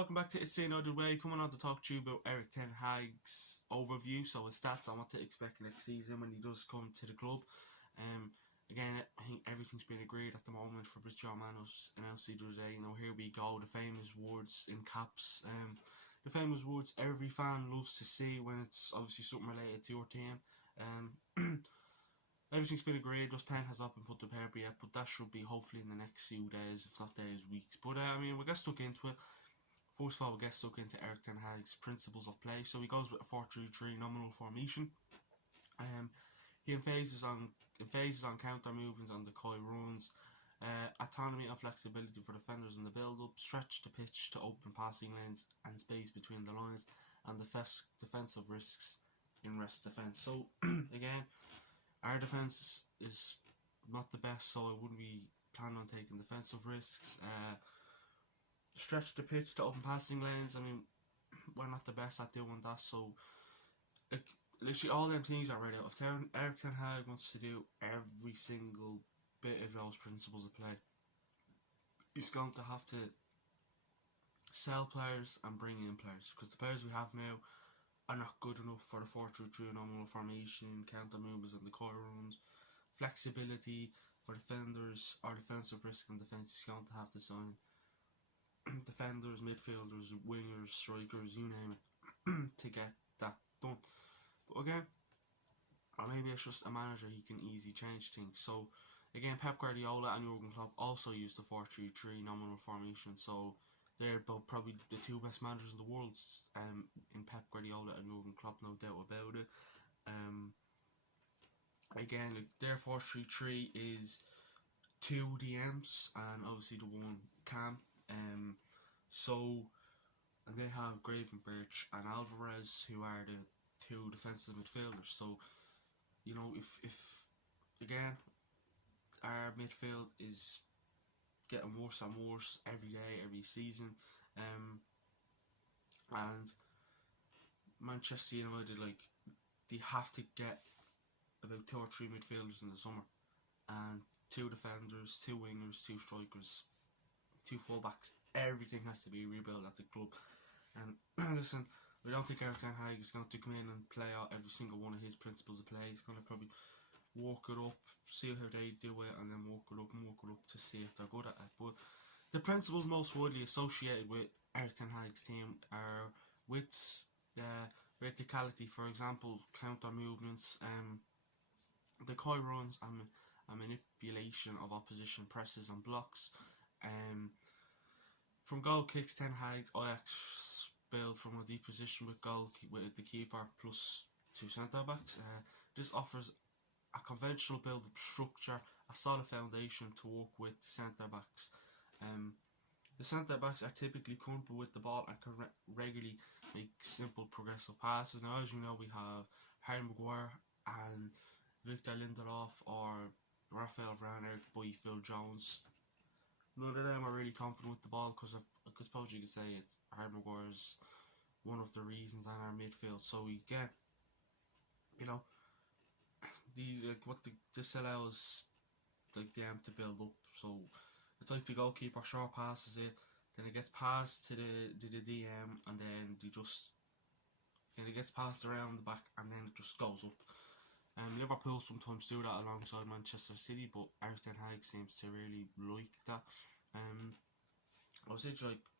welcome back to It's Another Way. Coming on to talk to you about Erik Ten Hag's overview, so his stats on what to expect next season when he does come to the club. Again, I think everything's been agreed at the moment for Bridge Manos announced the other day. Here we go, the famous words in caps. The famous words every fan loves to see when it's obviously something related to your team. Everything's been agreed, just pen has not been put to paper yet, but that should be hopefully in the next few days, if not days, weeks. But we'll get stuck into it. First of all, we'll get stuck into Erik Ten Hag's principles of play. So he goes with a 4-3-3 nominal formation. He emphases on counter movements on the Koi runs, autonomy and flexibility for defenders in the build-up, stretch the pitch to open passing lanes and space between the lines, and defensive risks in rest defence. So again, our defence is not the best, so I wouldn't be planning on taking defensive risks. Stretch the pitch to open passing lanes. We're not the best at doing that, so literally all them things are right out. If Erik Ten Hag wants to do every single bit of those principles of play, he's going to have to sell players and bring in players, because the players we have now are not good enough for the 4-3-3 nominal formation, counter movements and the core runs, flexibility for defenders or defensive risk and defence. He's going to have to sign defenders, midfielders, wingers, strikers, you name it, to get that done. But again, or maybe it's just a manager, he can easily change things. So again, Pep Guardiola and Jurgen Klopp also used the 4-3-3 nominal formation, so they're both probably the two best managers in the world, in Pep Guardiola and Jurgen Klopp, no doubt about it. Again, their 4-3-3 is 2 DMs and obviously the one Cam. And they have Gravenberch and Alvarez, who are the two defensive midfielders. So, if again, our midfield is getting worse and worse every day, every season, and Manchester United, they have to get about 2 or 3 midfielders in the summer, and 2 defenders, 2 wingers, 2 strikers, 2 fullbacks. Everything has to be rebuilt at the club. And listen, we don't think Erik Ten Hag is going to come in and play out every single one of his principles of play. He's going to probably work it up, see how they do it, and then work it up to see if they're good at it. But the principles most widely associated with Erik Ten Hag's team are with verticality, for example, counter movements, the koi runs, and manipulation of opposition presses and blocks. From goal kicks, Ten Hag's Ajax build from a deep position with the keeper plus 2 centre backs. This offers a conventional build-up structure, a solid foundation to work with the centre backs. The centre backs are typically comfortable with the ball and can regularly make simple progressive passes. Now, as you know, we have Harry Maguire and Victor Lindelof or Raphael Varane, Eric Boy, Phil Jones. None of them are really confident with the ball, because I suppose you could say it's Harry Maguire's one of the reasons on our midfield. So we get, this allows them to build up. So it's like the goalkeeper short passes it, then it gets passed to the DM, and then it gets passed around the back, and then it just goes up. Liverpool sometimes do that alongside Manchester City, but Erik Ten Hag seems to really like that. I was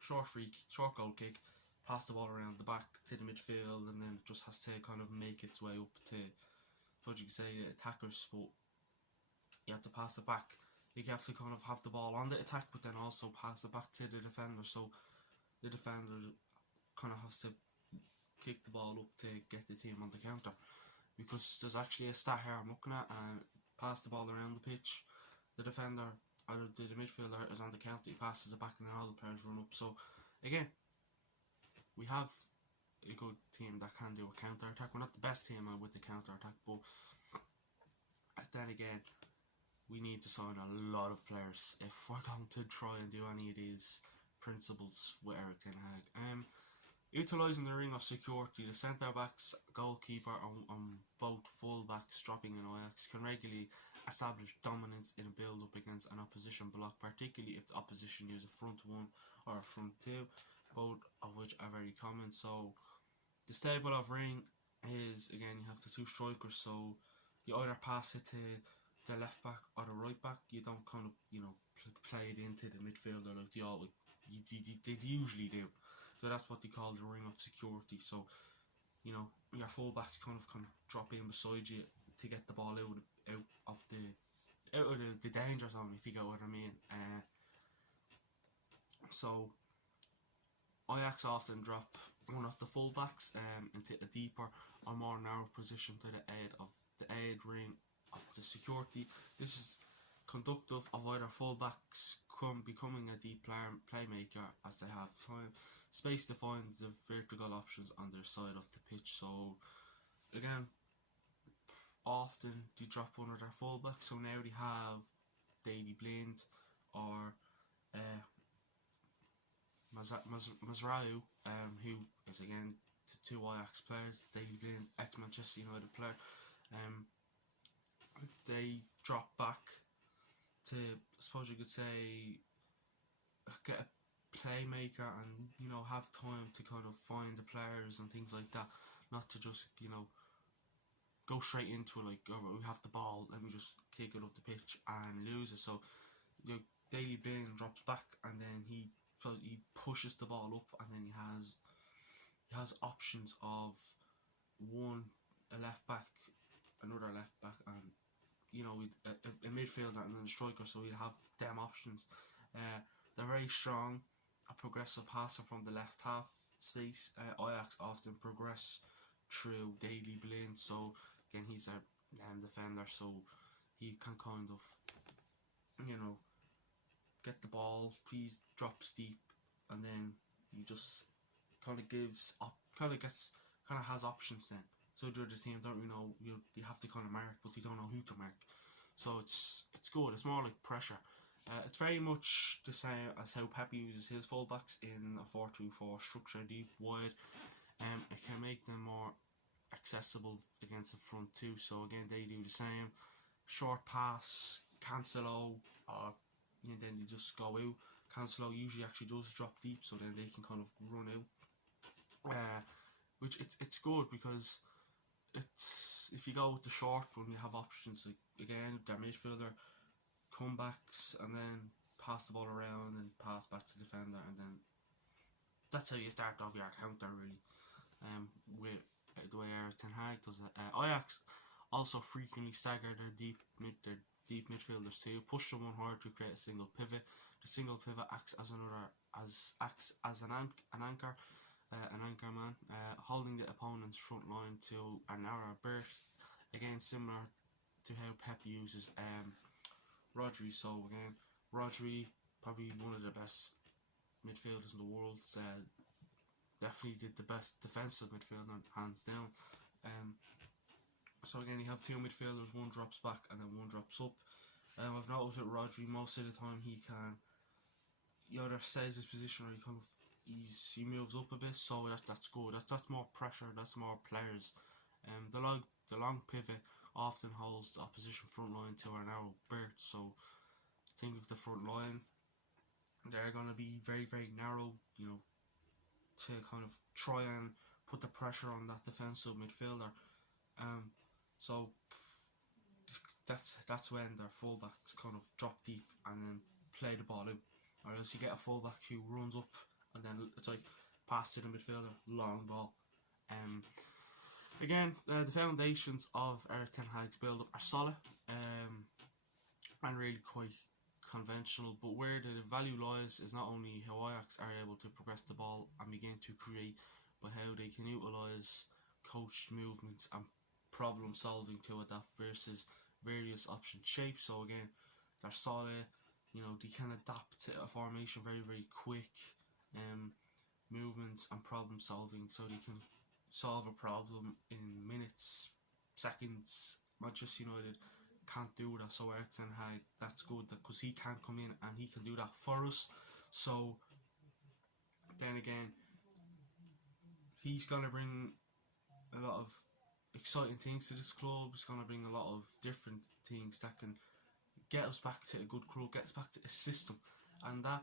short goal kick, pass the ball around the back to the midfield, and then it just has to kind of make its way up to, what you could say, attackers. But you have to pass it back. You have to kind of have the ball on the attack, but then also pass it back to the defender. So the defender kind of has to kick the ball up to get the team on the counter. Because there's actually a stat here I'm looking at, and pass the ball around the pitch, the defender or the midfielder is on the counter, he passes it back, and then all the players run up. So again, we have a good team that can do a counter attack. We're not the best team with the counter attack, but then again, we need to sign a lot of players if we're going to try and do any of these principles with Erik Ten Hag. Utilising the ring of security, the centre backs, goalkeeper, and both full backs dropping in Ajax can regularly establish dominance in a build up against an opposition block, particularly if the opposition use a front 1 or a front 2. both of which are very common. So the stable of ring is, again, you have the two strikers, so you either pass it to the left back or the right back. You don't kind of, play it into the midfielder like they usually do. So that's what they call the ring of security. So, your full backs kind of drop in beside you to get the ball out of the danger zone, if you get what I mean. So Ajax often drop one of the fullbacks into a deeper or more narrow position to the aid ring of the security. This is conductive of either fullbacks becoming a deep playmaker, as they have space to find the vertical options on their side of the pitch. So again, often they drop one of their fullbacks. So now they have Daley Blind or Mazraoui, who is, again, two Ajax players. Daley Blind, ex-Manchester United player. They drop back to, I suppose you could say, get a playmaker and, have time to kind of find the players and things like that. Not to just, go straight into it, like, oh, we have the ball, let me just kick it up the pitch and lose it. So, Daley Blind drops back, and then he pushes the ball up, and then he has options of a left back, another left back, and a midfielder and then a striker. So he'll have them options. They're very strong, a progressive passer from the left half space. Ajax often progress through Daley Blind. So again, he's a defender, so he can kind of get the ball, he drops deep, and then he just kind of has options then. So the other team don't they have to kind of mark, but they don't know who to mark. So it's good. It's more like pressure. It's very much the same as how Pep uses his fullbacks in a 4-2-4 structure, deep, wide. It can make them more accessible against the front too. So again, they do the same. Short pass, Cancelo, and then they just go out. Cancelo usually actually does drop deep, so then they can kind of run out. Which it's good, because it's, if you go with the short one, you have options like, again, their midfielder comebacks, and then pass the ball around and pass back to the defender, and then that's how you start off your counter, really. With the way Erik Ten Hag does it. Ajax also frequently stagger their deep midfielders too, push them one hard to create a single pivot. The single pivot acts as an anchor, an anchor man, holding the opponent's front line to a narrow berth. Again, similar to how Pep uses Rodri. So again, Rodri, probably one of the best midfielders in the world. Definitely did the best defensive midfielder, hands down. So again, you have two midfielders, one drops back and then one drops up. I've noticed with Rodri, most of the time he either stays his position, or he moves up a bit. So that's good. That's more pressure. That's more players. The long pivot often holds the opposition front line to a narrow berth. So think of the front line. They're going to be very, very narrow, to kind of try and put the pressure on that defensive midfielder. So that's when their fullbacks kind of drop deep and then play the ball out. Or else you get a fullback who runs up, and then it's like pass to the midfielder, long ball. Again, the foundations of Erik Ten Hag's build-up are solid and really quite conventional, but where the value lies is not only how Ajax are able to progress the ball and begin to create, but how they can utilise coached movements and problem solving to adapt versus various option shapes. So again, they're solid, they can adapt to a formation very, very quick, movements and problem solving, so they can solve a problem in minutes, seconds. Manchester United can't do that, so Erik Ten Hag, that's good, because he can come in and he can do that for us. So then again, he's going to bring a lot of exciting things to this club. He's going to bring a lot of different things that can get us back to a good club, get us back to a system, and that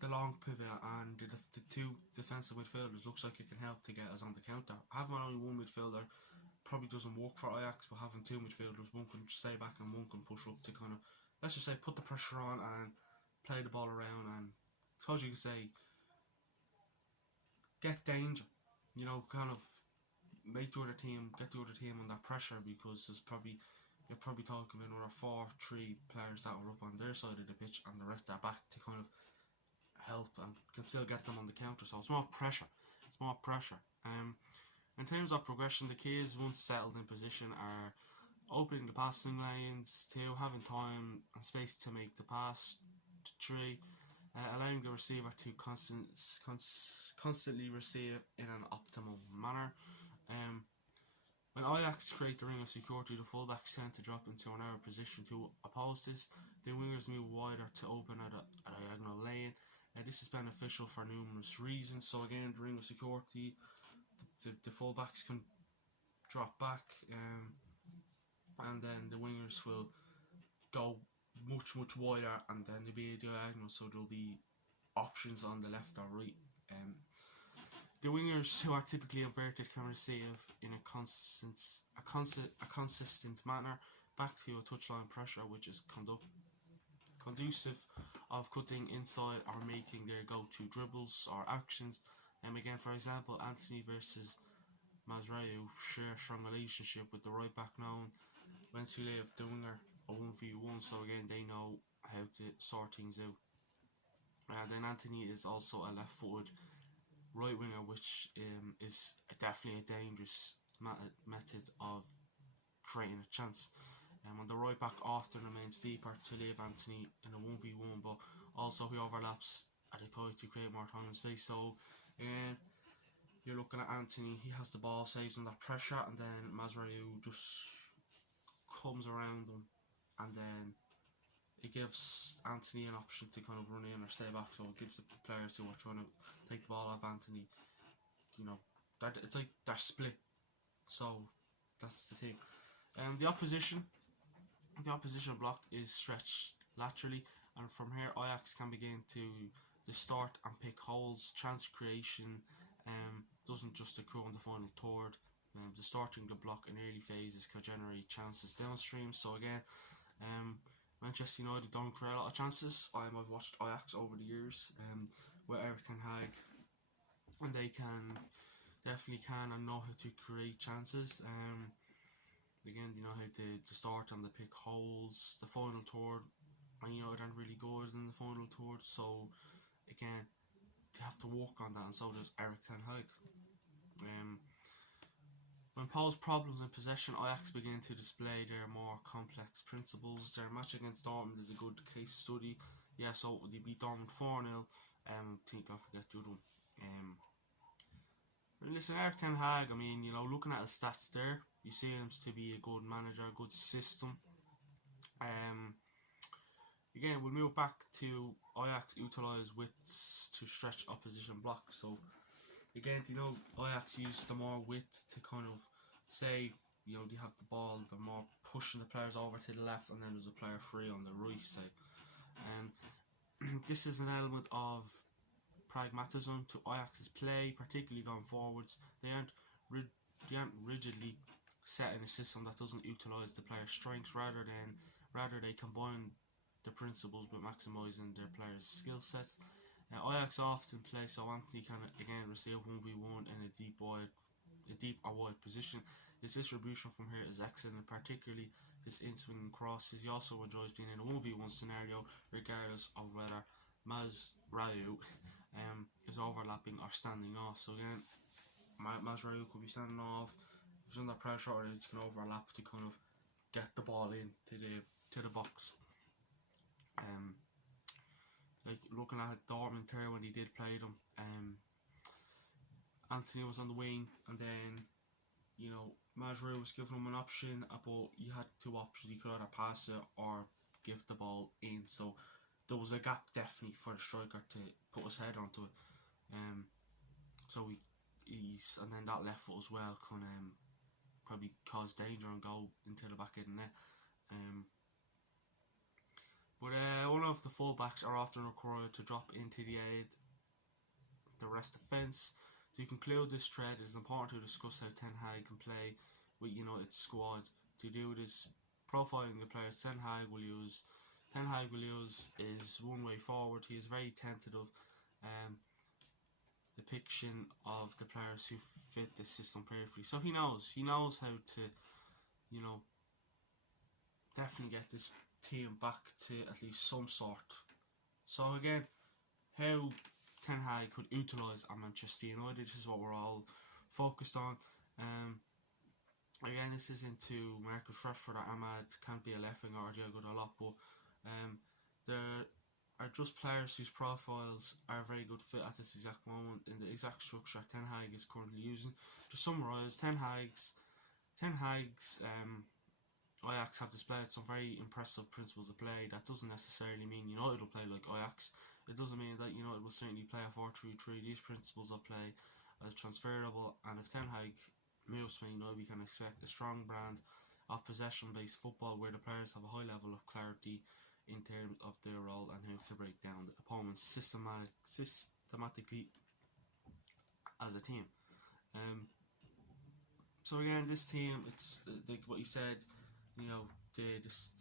the long pivot and the two defensive midfielders looks like it can help to get us on the counter. Having only one midfielder probably doesn't work for Ajax, but having two midfielders, one can stay back and one can push up to kind of, let's just say, put the pressure on and play the ball around, and as you can say, get danger, you know, kind of make the other team, get the other team under pressure, because you're probably talking about another 4-3 players that are up on their side of the pitch and the rest are back to kind of help and can still get them on the counter. So it's more pressure. In terms of progression, the keys once settled in position are opening the passing lanes, 2, having time and space to make the pass, 3, allowing the receiver to constantly receive in an optimal manner. When Ajax create the ring of security, the fullbacks tend to drop into an narrow position to oppose this. The wingers move wider to open at a diagonal lane. This is beneficial for numerous reasons. So again, the ring of security, the fullbacks can drop back, and then the wingers will go much wider, and then there'll be a diagonal, so there'll be options on the left or right. The wingers, who are typically inverted, can receive in a consistent manner back to a touchline pressure, which is conducive of cutting inside or making their go-to dribbles or actions. Again, for example, Anthony versus Mazraoui share a strong relationship with the right back, known when to leave the winger a 1v1, so again they know how to sort things out. Then Anthony is also a left-footed right winger, which is definitely a dangerous method of creating a chance. On the right back often remains deeper to leave Anthony in a 1v1, but also he overlaps at the kite to create more time and space. So again, you're looking at Anthony, he has the ball, saves under pressure, and then Mazraoui just comes around him, and then it gives Anthony an option to kind of run in or stay back. So it gives the players who are trying to take the ball off Anthony, you know, that it's like they're split. So that's the thing. The opposition block is stretched laterally, and from here Ajax can begin to distort and pick holes. Chance creation doesn't just occur on the final third. Distorting the block in early phases can generate chances downstream. So again, Manchester United don't create a lot of chances. I've watched Ajax over the years with Erik Ten Hag, and they definitely can and know how to create chances. Again, you know how to distort and to pick holes. The final third, and United aren't really good in the final third, so again, they have to work on that, and so does Erik Ten Hag. When posed problems in possession, Ajax begin to display their more complex principles. Their match against Dortmund is a good case study. Yeah, so they beat Dortmund 4-0. Don't forget the other one. Listen, Erik Ten Hag, I mean, you know, looking at his stats there, he seems to be a good manager, a good system. Again, we'll move back to Ajax utilise widths to stretch opposition blocks. So again, you know, Ajax use the more width to kind of say, you know, they have the ball, they're more pushing the players over to the left, and then there's a player free on the right side. This is an element of pragmatism to Ajax's play, particularly going forwards. They aren't rigidly set in a system that doesn't utilise the player's strengths. Rather they combine the principles with maximising their players' skill sets. Ajax often play so Anthony can again receive 1v1 in a deep or wide position. His distribution from here is excellent, particularly his in-swinging crosses. He also enjoys being in a 1v1 scenario, regardless of whether Mazraoui is overlapping or standing off. So again, Mazraoui could be standing off, if he's under pressure, or he can overlap to kind of get the ball in to the box. Like looking at Dortmund there when he did play them, Anthony was on the wing, and then, you know, Mazraoui was giving him an option, but you had two options. You could either pass it or give the ball in. So there was a gap definitely for the striker to put his head onto it. So he's and then that left foot as well can probably cause danger and go into the back of the net. But one of the fullbacks are often required to drop into the rest defence. To conclude this thread, it is important to discuss how Ten Hag can play with United's squad. To do this, profiling the players Ten Hag will use is one way forward. He is very tentative depiction of the players who fit the system perfectly. So he knows how to, definitely get this team back to at least some sort. So again, how Ten Hag could utilise at Manchester United, this is what we're all focused on. Again, this isn't to Marcus Rashford or Ahmad can't be a left winger or Diogo Dalot, but there are just players whose profiles are a very good fit at this exact moment in the exact structure Ten Hag is currently using. To summarise, Ten Hag's Ajax have displayed some very impressive principles of play. That doesn't necessarily mean United will play like Ajax. It doesn't mean that United will certainly play a 4-3-3. These principles of play are transferable, and if Ten Hag moves to United, we can expect a strong brand of possession-based football where the players have a high level of clarity in terms of their role and how to break down the opponents systematically as a team. So again, this team, it's like what you said,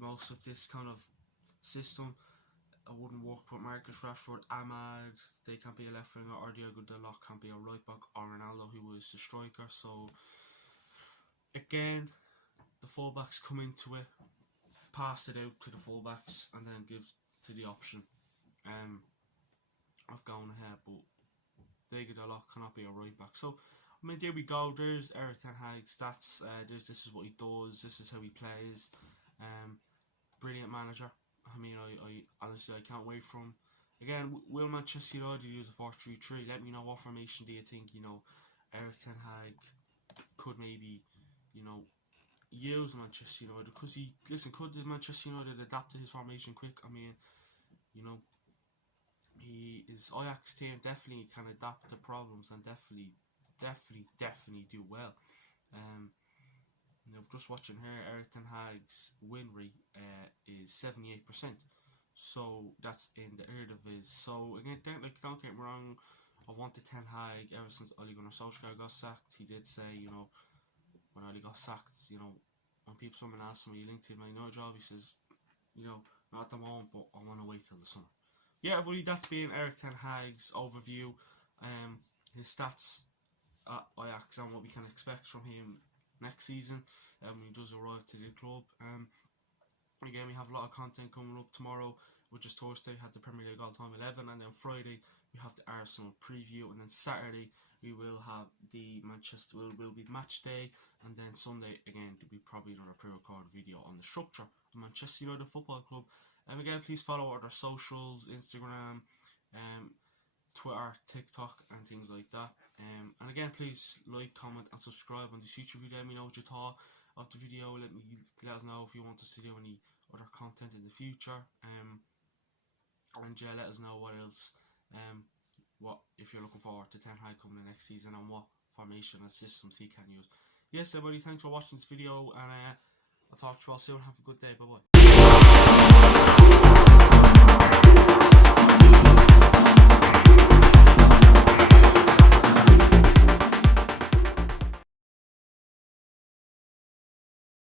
most of this kind of system wouldn't work with Marcus Rashford, Ahmad, they can't be a left winger, or Diogo Dalot can't be a right back, or Ronaldo, who was the striker. So again, the fullbacks come into it, pass it out to the fullbacks, and then give to the option of going ahead. But Diogo Dalot cannot be a right back. So I mean, there we go. There's Erik Ten Hag stats. This is what he does. This is how he plays. Brilliant manager. I mean, I honestly, I can't wait for him. Again, will Manchester United use a 4-3-3? Let me know, what formation do you think, Erik Ten Hag could maybe, use Manchester United? Could the Manchester United adapt to his formation quick? I mean, his Ajax team definitely can adapt to problems and definitely do well. Just watching here, Erik Ten Hag's win rate is 78%. So that's in the Eredivisie. So again, don't get me wrong, I wanted Ten Hag ever since Ole Gunnar Solskjaer got sacked. He did say, when Ole got sacked, when someone asked him, "Are you linked to my no job?" He says, not at the moment, but I want to wait till the summer. Yeah, everybody, that's been Erik Ten Hag's overview. His stats at Ajax and what we can expect from him next season when he does arrive to the club. Again, we have a lot of content coming up tomorrow, which is Thursday, had the Premier League all-time 11, and then Friday we have the Arsenal preview, and then Saturday we will have the will be match day, and then Sunday again will be probably another pre-recorded video on the structure of Manchester United Football Club. And again, please follow our socials, Instagram, Twitter, TikTok, and things like that. And again, please like, comment, and subscribe on this YouTube video. Let me know what you thought of the video. Let us know if you want us to do any other content in the future. And yeah, let us know what else. If you're looking forward to Ten Hag coming the next season, and what formation and systems he can use. Yes, everybody, thanks for watching this video, and I'll talk to you all soon. Have a good day. Bye bye.